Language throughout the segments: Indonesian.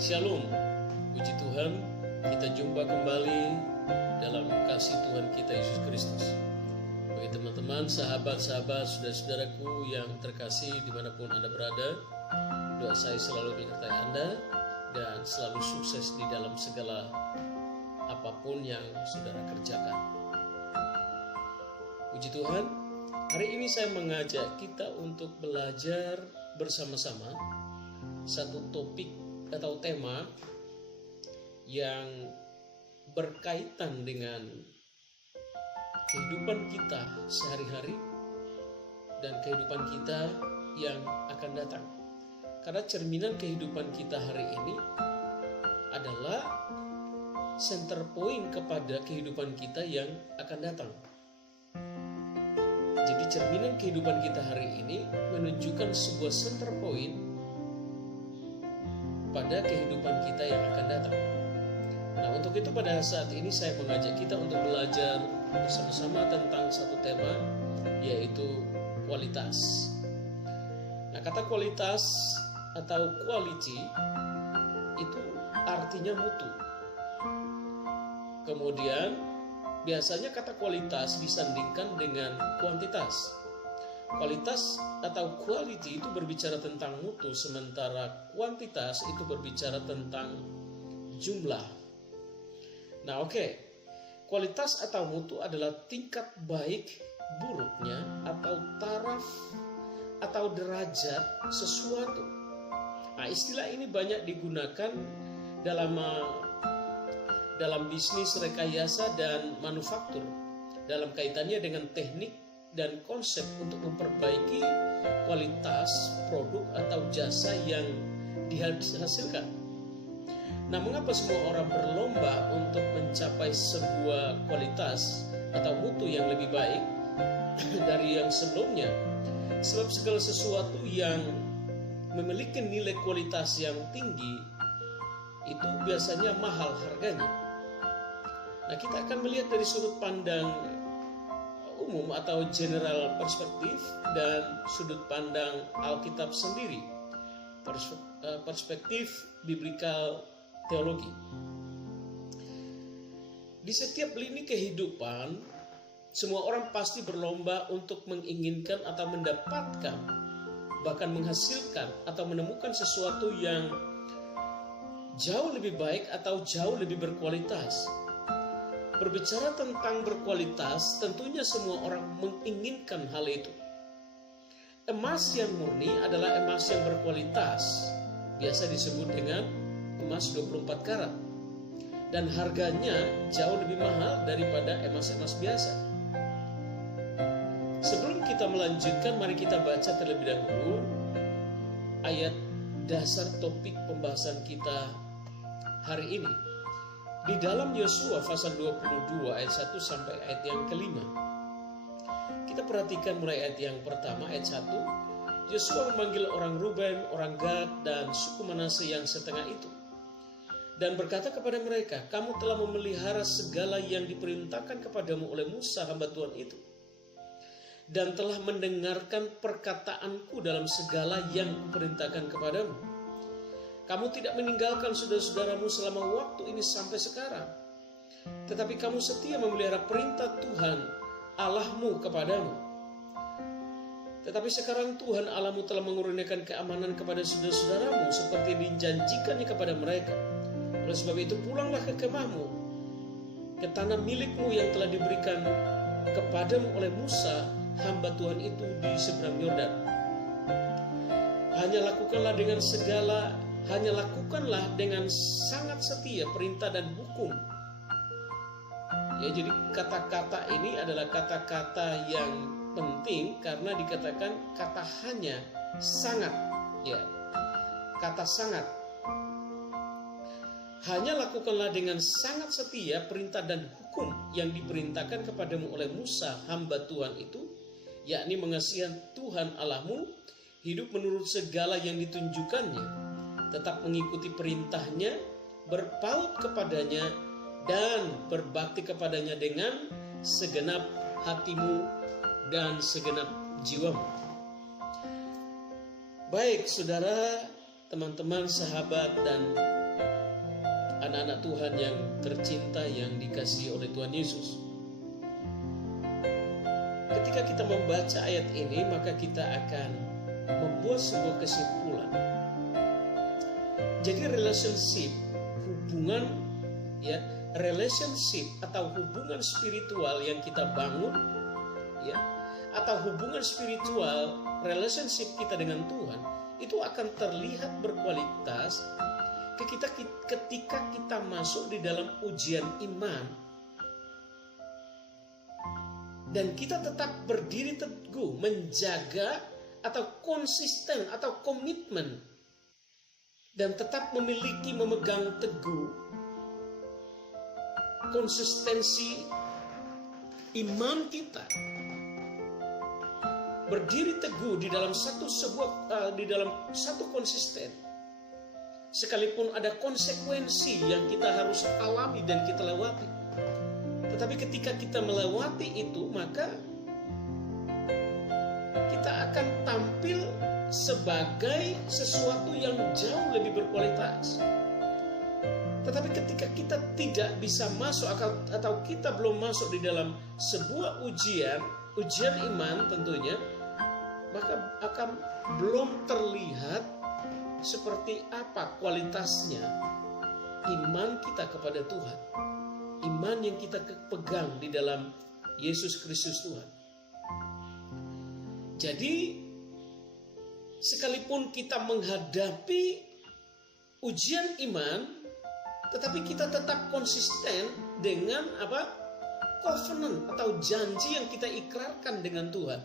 Shalom, puji Tuhan, kita jumpa kembali dalam kasih Tuhan kita Yesus Kristus. Bagi teman-teman, sahabat-sahabat, saudara-saudaraku yang terkasih dimanapun Anda berada, doa saya selalu menyertai Anda dan selalu sukses di dalam segala apapun yang saudara kerjakan. Puji Tuhan, hari ini saya mengajak kita untuk belajar bersama-sama satu topik atau tema yang berkaitan dengan kehidupan kita sehari-hari dan kehidupan kita yang akan datang. Karena cerminan kehidupan kita hari ini adalah center point kepada kehidupan kita yang akan datang. Jadi cerminan kehidupan kita hari ini menunjukkan sebuah center point pada kehidupan kita yang akan datang. Nah, untuk itu pada saat ini saya mengajak kita untuk belajar bersama-sama tentang satu tema, yaitu kualitas. Nah, kata kualitas atau quality itu artinya mutu. Kemudian biasanya kata kualitas disandingkan dengan kuantitas. Kualitas atau quality itu berbicara tentang mutu, sementara kuantitas itu berbicara tentang jumlah. Nah, kualitas atau mutu adalah tingkat baik buruknya atau taraf atau derajat sesuatu. Nah, istilah ini banyak digunakan dalam bisnis rekayasa dan manufaktur dalam kaitannya dengan teknik dan konsep untuk memperbaiki kualitas produk atau jasa yang dihasilkan. Nah, mengapa semua orang berlomba untuk mencapai sebuah kualitas atau mutu yang lebih baik dari yang sebelumnya? Sebab segala sesuatu yang memiliki nilai kualitas yang tinggi itu biasanya mahal harganya. Nah, kita akan melihat dari sudut pandang umum atau general perspektif dan sudut pandang Alkitab sendiri, perspektif biblical teologi. Di setiap lini kehidupan, semua orang pasti berlomba untuk menginginkan atau mendapatkan, bahkan menghasilkan atau menemukan sesuatu yang jauh lebih baik atau jauh lebih berkualitas. Berbicara tentang berkualitas, tentunya semua orang menginginkan hal itu. Emas yang murni adalah emas yang berkualitas, biasa disebut dengan emas 24 karat. Dan harganya jauh lebih mahal daripada emas-emas biasa. Sebelum kita melanjutkan, mari kita baca terlebih dahulu ayat dasar topik pembahasan kita hari ini. Di dalam Yosua pasal 22 ayat 1 sampai ayat yang kelima. Kita perhatikan mulai ayat yang pertama, ayat 1. Yosua memanggil orang Ruben, orang Gad, dan suku Manase yang setengah itu. Dan berkata kepada mereka, kamu telah memelihara segala yang diperintahkan kepadamu oleh Musa hamba Tuhan itu. Dan telah mendengarkan perkataanku dalam segala yang kuperintahkan kepadamu. Kamu tidak meninggalkan saudara-saudaramu selama waktu ini sampai sekarang. Tetapi kamu setia memelihara perintah Tuhan Allahmu kepadamu. Tetapi sekarang Tuhan Allahmu telah mengurniakan keamanan kepada saudara-saudaramu seperti dijanjikannya kepada mereka. Oleh sebab itu pulanglah ke kemahmu, ke tanah milikmu yang telah diberikan kepadamu oleh Musa hamba Tuhan itu di seberang Yordan. Hanya lakukanlah dengan sangat setia perintah dan hukum. Ya, jadi kata-kata ini adalah kata-kata yang penting karena dikatakan kata hanya, sangat. Ya, kata sangat. Hanya lakukanlah dengan sangat setia perintah dan hukum yang diperintahkan kepadamu oleh Musa hamba Tuhan itu, yakni mengasihi Tuhan Allahmu, hidup menurut segala yang ditunjukkannya, tetap mengikuti perintahnya, berpaut kepadanya, dan berbakti kepadanya dengan segenap hatimu dan segenap jiwamu. Baik, saudara, teman-teman, sahabat, dan anak-anak Tuhan yang tercinta yang dikasihi oleh Tuhan Yesus. Ketika kita membaca ayat ini, maka kita akan membuat sebuah kesimpulan. Jadi hubungan relationship atau hubungan spiritual yang kita bangun, ya, atau hubungan spiritual relationship kita dengan Tuhan itu akan terlihat berkualitas ketika kita masuk di dalam ujian iman dan kita tetap berdiri teguh menjaga atau konsisten atau komitmen dan tetap memegang teguh konsistensi iman kita, berdiri teguh di dalam satu konsisten, sekalipun ada konsekuensi yang kita harus alami dan kita lewati. Tetapi ketika kita melewati itu, maka kita akan tampil sebagai sesuatu yang jauh lebih berkualitas. Tetapi ketika kita tidak bisa masuk atau kita belum masuk di dalam sebuah ujian iman tentunya, maka akan belum terlihat seperti apa kualitasnya iman kita kepada Tuhan, iman yang kita pegang di dalam Yesus Kristus Tuhan. Jadi sekalipun kita menghadapi ujian iman, tetapi kita tetap konsisten dengan covenant atau janji yang kita ikrarkan dengan Tuhan.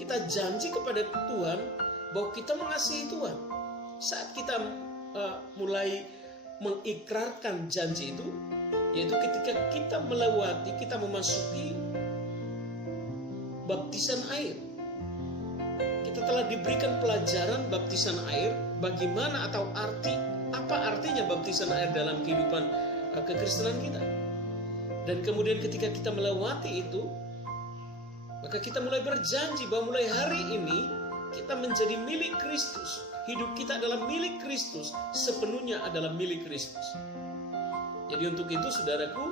Kita janji kepada Tuhan bahwa kita mengasihi Tuhan. Saat kita mulai mengikrarkan janji itu, yaitu ketika kita memasuki baptisan air. Kita telah diberikan pelajaran baptisan air, bagaimana atau apa artinya baptisan air dalam kehidupan kekristenan kita. Dan kemudian ketika kita melewati itu, maka kita mulai berjanji bahwa mulai hari ini kita menjadi milik Kristus. Hidup kita adalah milik Kristus, sepenuhnya adalah milik Kristus. Jadi untuk itu saudaraku,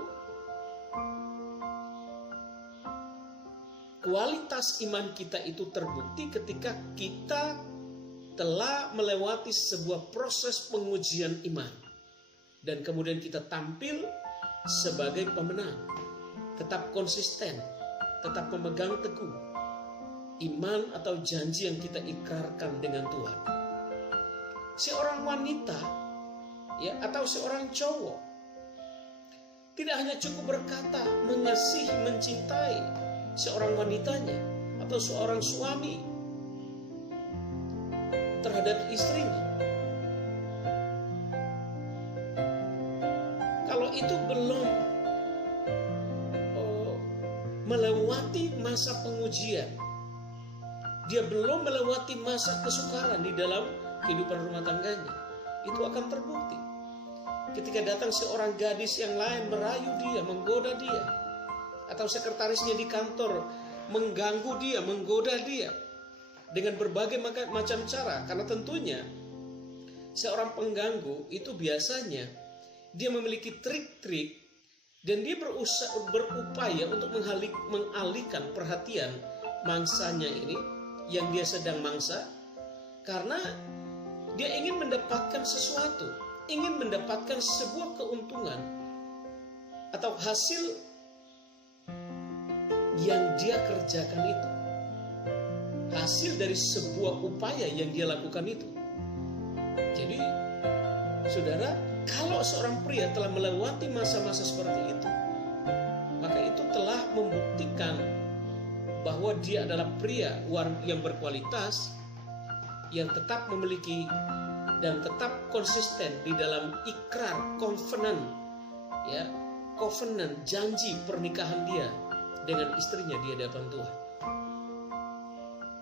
kualitas iman kita itu terbukti ketika kita telah melewati sebuah proses pengujian iman. Dan kemudian kita tampil sebagai pemenang. Tetap konsisten, tetap memegang teguh iman atau janji yang kita ikrarkan dengan Tuhan. Seorang wanita atau seorang cowok tidak hanya cukup berkata mengasihi, mencintai seorang wanitanya atau seorang suami terhadap istrinya. Kalau itu belum melewati masa pengujian, dia belum melewati masa kesukaran di dalam kehidupan rumah tangganya, itu akan terbukti. Ketika datang seorang gadis yang lain merayu dia, menggoda dia, atau sekretarisnya di kantor mengganggu dia, menggoda dia dengan berbagai macam cara, karena tentunya seorang pengganggu itu biasanya dia memiliki trik-trik dan dia berupaya untuk mengalihkan perhatian mangsanya ini yang dia sedang mangsa, karena dia ingin mendapatkan sesuatu, ingin mendapatkan sebuah keuntungan atau hasil yang dia kerjakan itu, hasil dari sebuah upaya yang dia lakukan itu. Jadi saudara, kalau seorang pria telah melewati masa-masa seperti itu, maka itu telah membuktikan bahwa dia adalah pria yang berkualitas, yang tetap memiliki dan tetap konsisten di dalam ikrar covenant, janji pernikahan dia dengan istrinya di hadapan Tuhan.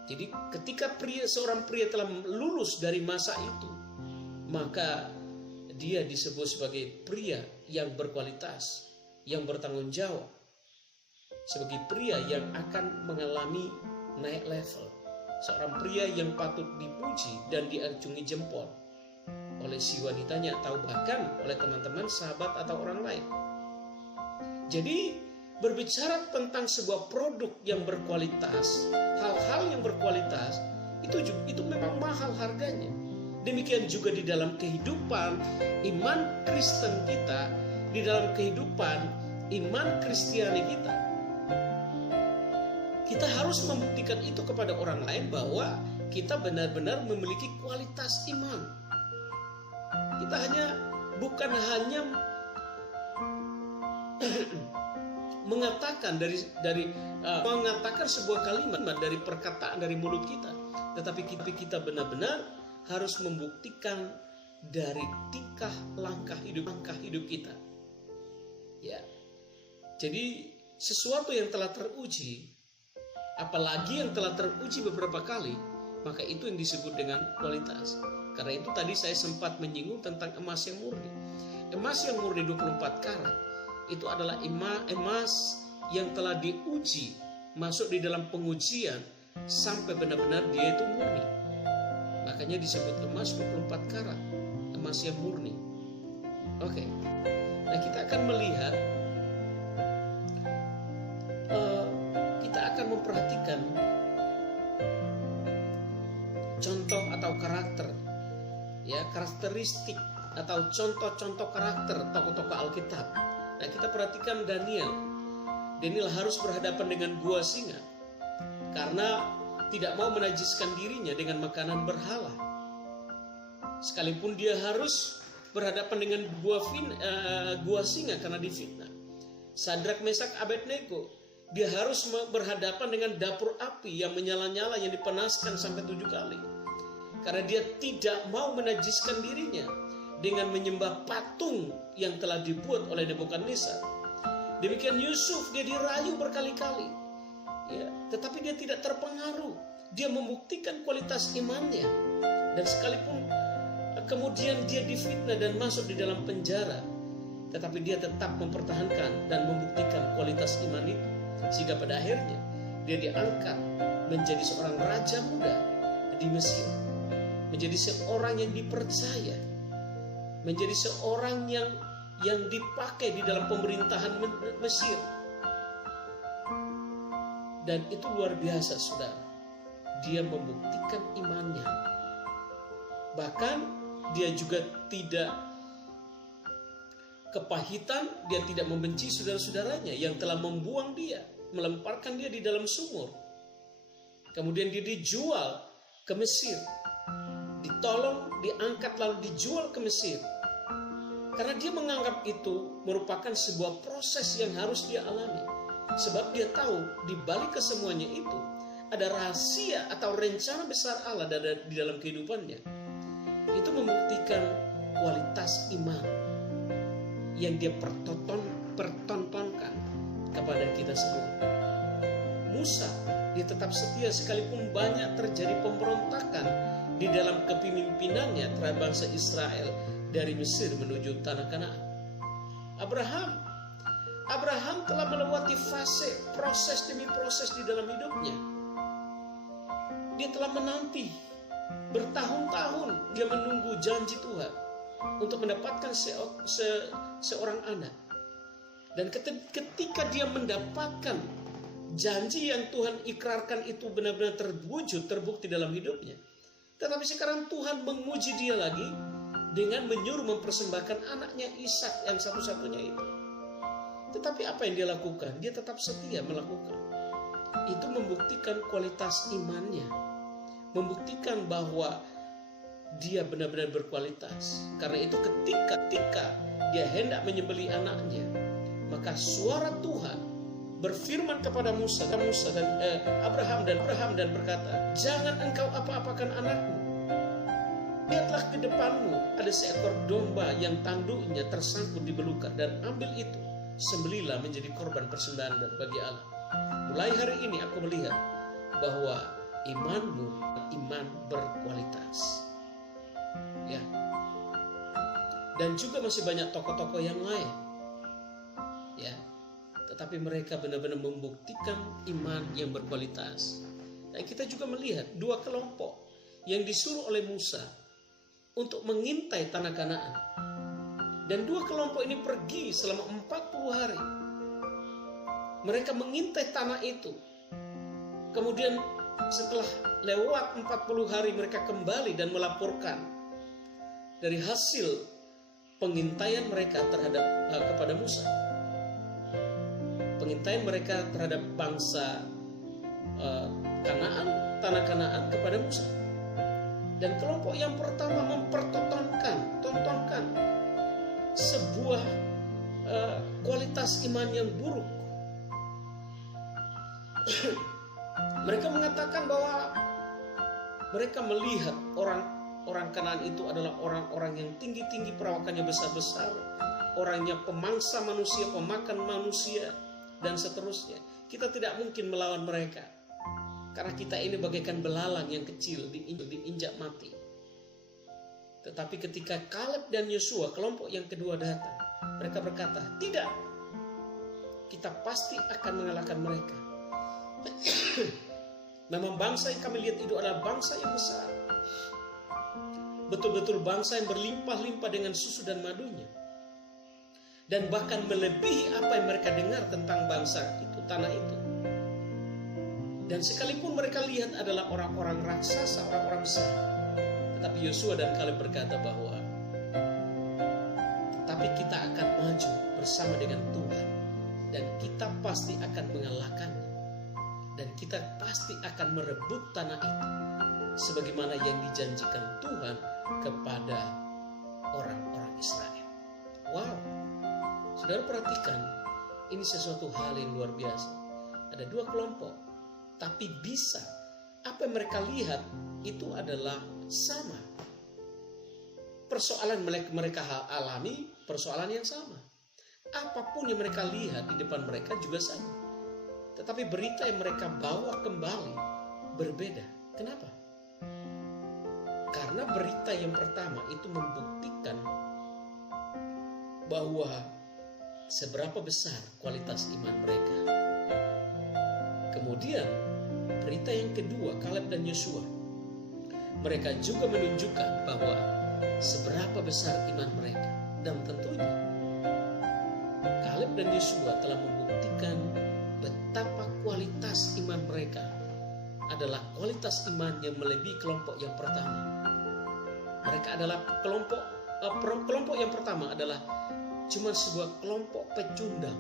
Jadi ketika seorang pria telah lulus dari masa itu, maka dia disebut sebagai pria yang berkualitas, yang bertanggung jawab, sebagai pria yang akan mengalami naik level, seorang pria yang patut dipuji dan diacungi jempol oleh si wanitanya atau bahkan oleh teman-teman, sahabat atau orang lain. Jadi berbicara tentang sebuah produk yang berkualitas, hal-hal yang berkualitas itu memang mahal harganya. Demikian juga di dalam kehidupan iman Kristen kita, di dalam kehidupan iman Kristiani kita. Kita harus membuktikan itu kepada orang lain bahwa kita benar-benar memiliki kualitas iman. Kita bukan hanya mengatakan mengatakan sebuah kalimat dari perkataan dari mulut kita, tetapi kita benar-benar harus membuktikan dari tingkah langkah hidup kita. Ya. Jadi sesuatu yang telah teruji, apalagi yang telah teruji beberapa kali, maka itu yang disebut dengan kualitas. Karena itu tadi saya sempat menyinggung tentang emas yang murni. Emas yang murni 24 karat itu adalah emas yang telah diuji, masuk di dalam pengujian sampai benar-benar dia itu murni. Makanya disebut emas 24 karat, emas yang murni. Oke. Nah, kita akan melihat, kita akan memperhatikan contoh atau karakter, ya, karakteristik atau contoh-contoh karakter tokoh-tokoh Alkitab. Nah, kita perhatikan Daniel harus berhadapan dengan gua singa karena tidak mau menajiskan dirinya dengan makanan berhala. Sekalipun dia harus berhadapan dengan gua singa karena difitnah. Sadrak, Mesak, Abednego, dia harus berhadapan dengan dapur api yang menyala-nyala yang dipanaskan sampai 7 kali. Karena dia tidak mau menajiskan dirinya dengan menyembah patung yang telah dibuat oleh Nebukadnezar. Demikian Yusuf, dia dirayu berkali-kali. Ya, tetapi dia tidak terpengaruh. Dia membuktikan kualitas imannya. Dan sekalipun kemudian dia difitnah dan masuk di dalam penjara, tetapi dia tetap mempertahankan dan membuktikan kualitas iman itu. Sehingga pada akhirnya dia diangkat menjadi seorang raja muda di Mesir. Menjadi seorang yang dipercaya. Menjadi seorang yang dipakai di dalam pemerintahan Mesir. Dan itu luar biasa, saudara. Dia membuktikan imannya. Bahkan dia juga tidak kepahitan, dia tidak membenci saudara-saudaranya yang telah membuang dia, melemparkan dia di dalam sumur. Kemudian dia dijual ke Mesir. Ditolong, diangkat lalu dijual ke Mesir. Karena dia menganggap itu merupakan sebuah proses yang harus dia alami. Sebab dia tahu di balik kesemuanya itu ada rahasia atau rencana besar Allah di dalam kehidupannya. Itu membuktikan kualitas iman yang dia pertontonkan kepada kita semua. Musa, dia tetap setia sekalipun banyak terjadi pemberontakan di dalam kepemimpinannya terhadap bangsa Israel dari Mesir menuju tanah Kanaan. Abraham telah melewati proses demi proses di dalam hidupnya. Dia telah menanti bertahun-tahun, dia menunggu janji Tuhan untuk mendapatkan seorang anak. Dan ketika dia mendapatkan janji yang Tuhan ikrarkan itu benar-benar terwujud, terbukti dalam hidupnya. Tetapi sekarang Tuhan menguji dia lagi dengan menyuruh mempersembahkan anaknya Ishak yang satu-satunya itu. Tetapi apa yang dia lakukan? Dia tetap setia melakukan. Itu membuktikan kualitas imannya. Membuktikan bahwa dia benar-benar berkualitas. Karena itu ketika dia hendak menyembelih anaknya, maka suara Tuhan berfirman kepada Musa dan Abraham dan berkata, "Jangan engkau apa-apakan anakmu. Lihatlah ke depanmu ada seekor domba yang tanduknya tersangkut di belukar, dan ambil itu, sembelilah menjadi korban persembahan bagi Allah." Mulai hari ini aku melihat bahwa imanmu iman berkualitas. Ya. Dan juga masih banyak tokoh-tokoh yang lain. Ya. Tetapi mereka benar-benar membuktikan iman yang berkualitas. Dan kita juga melihat dua kelompok yang disuruh oleh Musa untuk mengintai tanah Kanaan. Dan dua kelompok ini pergi selama 40 hari. Mereka mengintai tanah itu. Kemudian setelah lewat 40 hari mereka kembali dan melaporkan dari hasil pengintaian mereka kepada Musa. Pengintaian mereka terhadap bangsa Kanaan, tanah Kanaan kepada Musa. Dan kelompok yang pertama mempertontonkan sebuah kualitas iman yang buruk. Mereka mengatakan bahwa mereka melihat orang Kanaan itu adalah orang-orang yang tinggi-tinggi, perawakannya besar-besar, orangnya pemangsa manusia, pemakan manusia, dan seterusnya. Kita tidak mungkin melawan mereka, karena kita ini bagaikan belalang yang kecil diinjak mati. Tetapi ketika Kaleb dan Yosua, kelompok yang kedua datang, mereka berkata, tidak, kita pasti akan mengalahkan mereka. Memang bangsa yang kami lihat itu adalah bangsa yang besar, betul-betul bangsa yang berlimpah-limpah dengan susu dan madunya, dan bahkan melebihi apa yang mereka dengar tentang bangsa itu, tanah itu. Dan sekalipun mereka lihat adalah orang-orang raksasa, orang-orang besar, tetapi Yosua dan Kaleb berkata bahwa tapi kita akan maju bersama dengan Tuhan, dan kita pasti akan mengalahkannya, dan kita pasti akan merebut tanah itu sebagaimana yang dijanjikan Tuhan kepada orang-orang Israel. Wow, saudara perhatikan, ini sesuatu hal yang luar biasa. Ada dua kelompok, tapi bisa apa yang mereka lihat itu adalah sama. Persoalan mereka alami, persoalan yang sama. Apapun yang mereka lihat di depan mereka juga sama. Tetapi berita yang mereka bawa kembali berbeda. Kenapa? Karena berita yang pertama itu membuktikan bahwa seberapa besar kualitas iman mereka. Kemudian berita yang kedua, Kaleb dan Yosua, mereka juga menunjukkan bahwa seberapa besar iman mereka. Dan tentunya Kaleb dan Yosua telah membuktikan betapa kualitas iman mereka adalah kualitas iman yang melebihi kelompok yang pertama. Mereka adalah kelompok yang pertama adalah cuma sebuah kelompok pecundang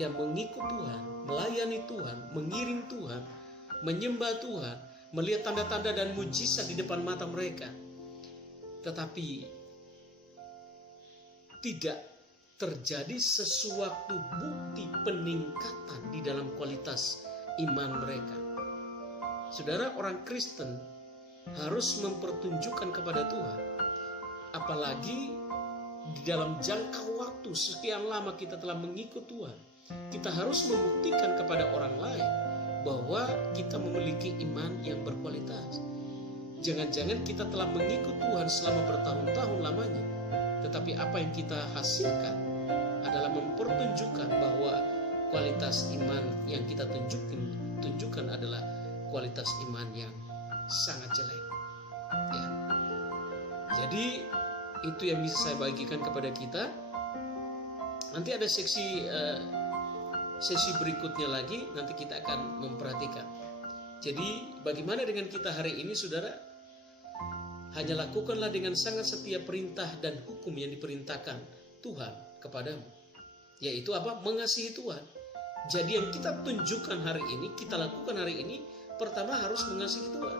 yang mengikut Tuhan, melayani Tuhan, mengiring Tuhan, menyembah Tuhan, melihat tanda-tanda dan mujizat di depan mata mereka, tetapi tidak terjadi sesuatu bukti peningkatan di dalam kualitas iman mereka. Saudara, orang Kristen harus mempertunjukkan kepada Tuhan, apalagi di dalam jangka waktu sekian lama kita telah mengikut Tuhan, kita harus membuktikan kepada orang lain bahwa kita memiliki iman yang berkualitas. Jangan-jangan kita telah mengikut Tuhan selama bertahun-tahun lamanya, tetapi apa yang kita hasilkan adalah mempertunjukkan bahwa kualitas iman yang kita tunjukkan adalah kualitas iman yang sangat jelek. Ya. Jadi itu yang bisa saya bagikan kepada kita. Nanti ada sesi berikutnya lagi, nanti kita akan memperhatikan. Jadi bagaimana dengan kita hari ini, saudara? Hanya lakukanlah dengan sangat setia perintah dan hukum yang diperintahkan Tuhan kepadamu. Yaitu apa? Mengasihi Tuhan. Jadi yang kita tunjukkan hari ini, kita lakukan hari ini, pertama harus mengasihi Tuhan.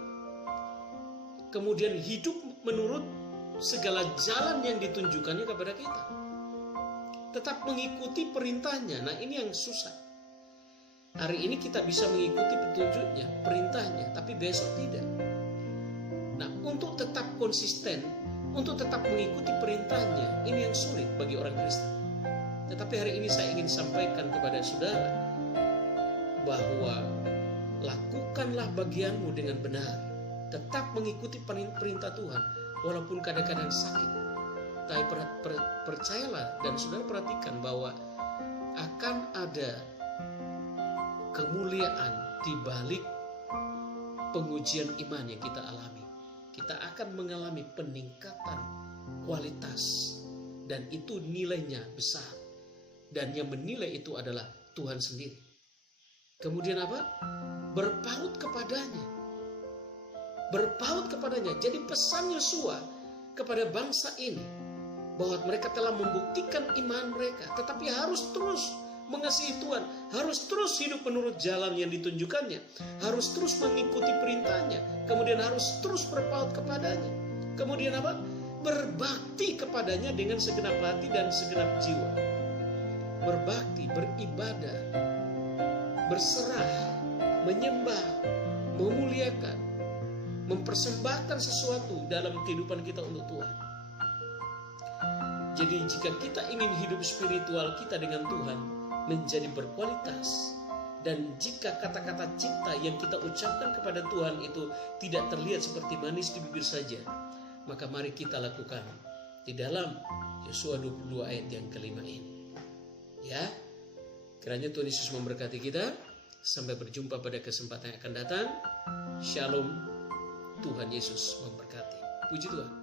Kemudian hidup menurut segala jalan yang ditunjukkannya kepada kita. Tetap mengikuti perintahnya. Nah, ini yang susah. Hari ini kita bisa mengikuti petunjuknya, perintahnya, tapi besok tidak. Nah, untuk tetap konsisten, untuk tetap mengikuti perintahnya, ini yang sulit bagi orang Kristen. Tetapi hari ini saya ingin sampaikan kepada saudara bahwa lakukanlah bagianmu dengan benar. Tetap mengikuti perintah Tuhan walaupun kadang-kadang sakit. Tapi percayalah dan saudara perhatikan bahwa akan ada kemuliaan di balik pengujian iman yang kita alami. kita akan mengalami peningkatan kualitas, dan itu nilainya besar, dan yang menilai itu adalah Tuhan sendiri. Kemudian apa? Berpaut kepadanya. Berpaut kepadanya. Jadi pesan Yosua kepada bangsa ini bahwa mereka telah membuktikan iman mereka, tetapi harus terus mengasihi Tuhan, harus terus hidup menurut jalan yang ditunjukkannya, harus terus mengikuti perintahnya, kemudian harus terus berpaut kepadanya. Kemudian apa? Berbakti kepadanya dengan segenap hati dan segenap jiwa. Berbakti, beribadah, berserah, menyembah, memuliakan, mempersembahkan sesuatu dalam kehidupan kita untuk Tuhan. Jadi jika kita ingin hidup spiritual kita dengan Tuhan menjadi berkualitas, dan jika kata-kata cinta yang kita ucapkan kepada Tuhan itu tidak terlihat seperti manis di bibir saja, maka mari kita lakukan di dalam Yosua 22 ayat yang kelima ini. Ya, kiranya Tuhan Yesus memberkati kita. Sampai berjumpa pada kesempatan yang akan datang. Shalom. Tuhan Yesus memberkati. Puji Tuhan.